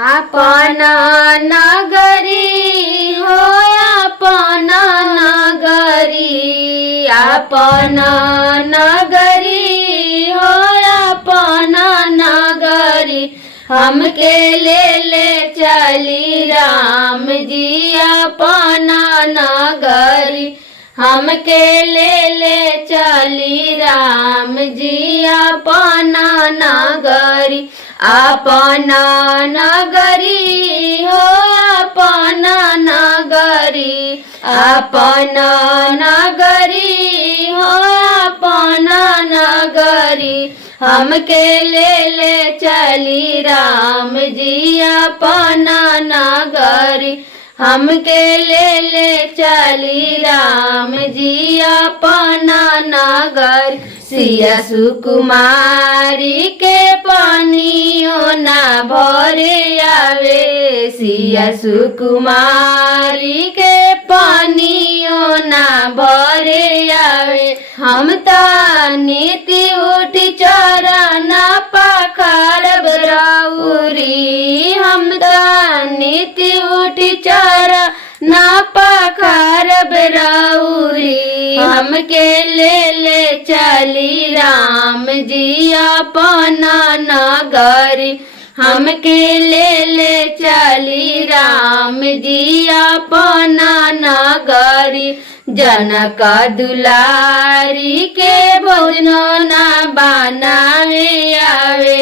अपना नगरी हो अपना नगरी, अपना नगरी हो अपना नगरी, हमके ले चली राम जी अपना नगरी, हमके ले चली राम जी अपना नगरी, अपना नगरी हो अपना नगरी, अपना नगरी हो अपना नगरी, हमके ले चली राम जी अपना नगरी, हमके ले चली राम जी अपना नगरी, सिया सुकुमारी के पानियों ना भरे आवे, सिया सुकुमारी के पानियों ना भरे आवे, हम ता नीति उठी चरण पखार बराउरी, हम ता नीति उठी चरण पखार बराउरी, हमके ले चली राम जी अपना नगरी, हमके ले चली राम जी अपना नगरी, जनक दुलारी के भोजनो ना बनावे आवे,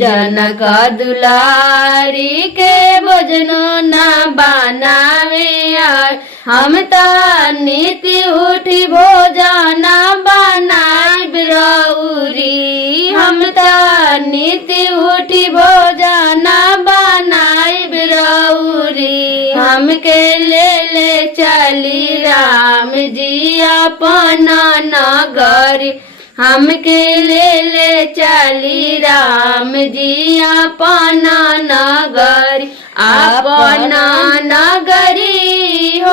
जनक दुलारी के भोजनो ना बनावे आवे, हम ता नीति उठी भोजन बनाई बिरौरी, हम ता नीति उठी भोजन बनाई बिरौरी, हमके ले चली राम जी अपना नगरी, हमके ले चली राम जी अपना नगरी, अपना नगरी हो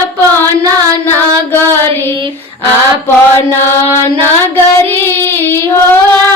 अपना नगरी, अपना नगरी हो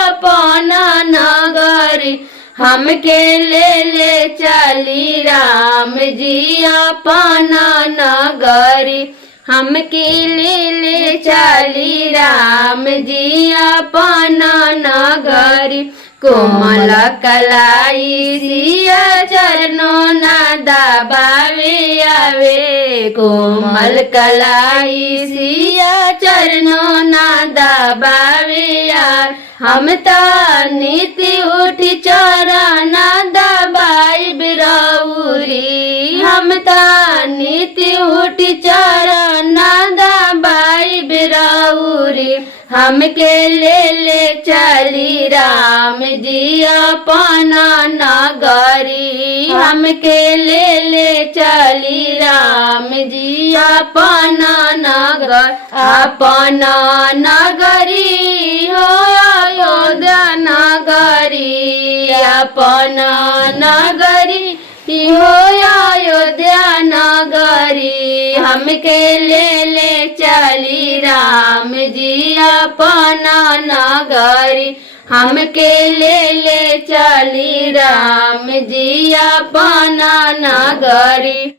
अपना नगरी, हमके ले चली राम जी अपना नगरी, हमके ले चली राम जी अपना नगरी, कोमल कलाई सिया चरणों ना दबावे आवे, कोमल कलाई सिया चरणों ना दबावे आवे, हम ता नीति उठी चरण दबाई बिरौरी, हम ता नीति उठी चरण दबाई बिरौरी, हमके ले चली राम जी अपना नगरी, हमके ले चली राम जी अपना नगर, अपना नगरी हो अयोध्या नगरी, अपना नगरी हो अयोध्या नगरी, हमके ले चली राम जी अपना नगरी, हमके ले चली राम जी अपना नगरी।